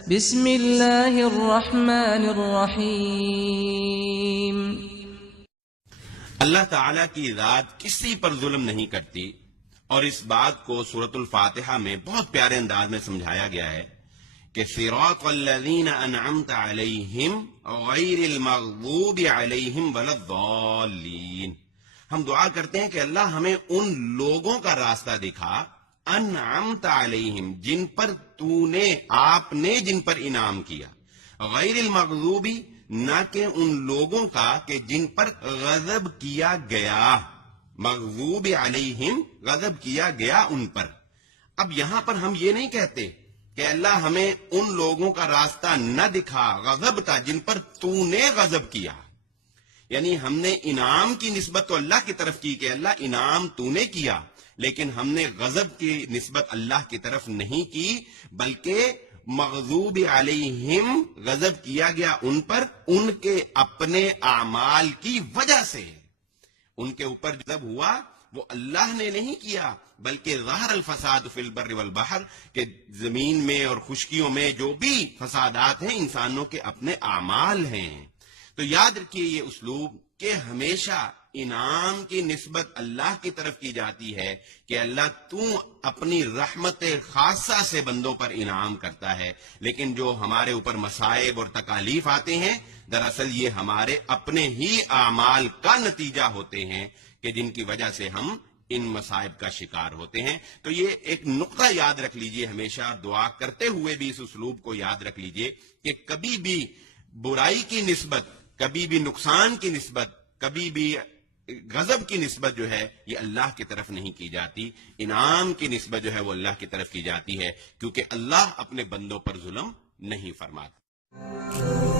بسم اللہ الرحمن الرحیم۔ اللہ تعالیٰ کی ذات کسی پر ظلم نہیں کرتی، اور اس بات کو سورۃ الفاتحہ میں بہت پیارے انداز میں سمجھایا گیا ہے کہ صراط الذین انعمت علیہم غیر المغضوب علیہم ولا الضالین۔ ہم دعا کرتے ہیں کہ اللہ ہمیں ان لوگوں کا راستہ دکھا انعمت علیہم، جن پر آپ نے جن پر انعام کیا، غیر المغضوبی، نہ کہ ان لوگوں کا کہ جن پر غضب کیا گیا، مغضوب علیہم غضب کیا گیا ان پر۔ اب یہاں پر ہم یہ نہیں کہتے کہ اللہ ہمیں ان لوگوں کا راستہ نہ دکھا غضب کا جن پر تو نے غضب کیا، یعنی ہم نے انعام کی نسبت تو اللہ کی طرف کی کہ اللہ انعام تو نے کیا، لیکن ہم نے غضب کی نسبت اللہ کی طرف نہیں کی، بلکہ مغضوب علیہم غضب کیا گیا ان پر ان کے اپنے اعمال کی وجہ سے۔ ان کے اوپر غضب ہوا وہ اللہ نے نہیں کیا، بلکہ ظاہر الفساد فی البر والبحر، کہ زمین میں اور خشکیوں میں جو بھی فسادات ہیں انسانوں کے اپنے اعمال ہیں۔ تو یاد رکھیے یہ اسلوب کہ ہمیشہ انعام کی نسبت اللہ کی طرف کی جاتی ہے کہ اللہ تو اپنی رحمت خاصہ سے بندوں پر انعام کرتا ہے، لیکن جو ہمارے اوپر مصائب اور تکالیف آتے ہیں دراصل یہ ہمارے اپنے ہی اعمال کا نتیجہ ہوتے ہیں کہ جن کی وجہ سے ہم ان مصائب کا شکار ہوتے ہیں۔ تو یہ ایک نقطہ یاد رکھ لیجئے، ہمیشہ دعا کرتے ہوئے بھی اس اسلوب کو یاد رکھ لیجئے کہ کبھی بھی برائی کی نسبت، کبھی بھی نقصان کی نسبت، کبھی بھی غضب کی نسبت جو ہے یہ اللہ کی طرف نہیں کی جاتی، انعام کی نسبت جو ہے وہ اللہ کی طرف کی جاتی ہے، کیونکہ اللہ اپنے بندوں پر ظلم نہیں فرماتا۔